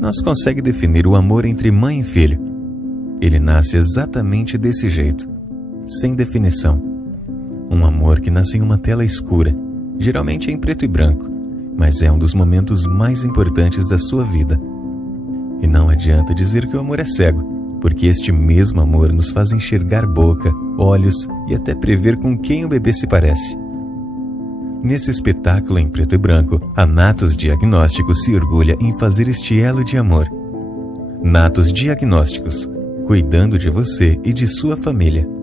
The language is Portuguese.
não se consegue definir o amor entre mãe e filho. Ele nasce exatamente desse jeito, sem definição. Um amor que nasce em uma tela escura, geralmente em preto e branco, mas é um dos momentos mais importantes da sua vida. E não adianta dizer que o amor é cego, porque este mesmo amor nos faz enxergar boca, olhos e até prever com quem o bebê se parece. Nesse espetáculo em preto e branco, a Natos Diagnósticos se orgulha em fazer este elo de amor. Natos Diagnósticos, cuidando de você e de sua família.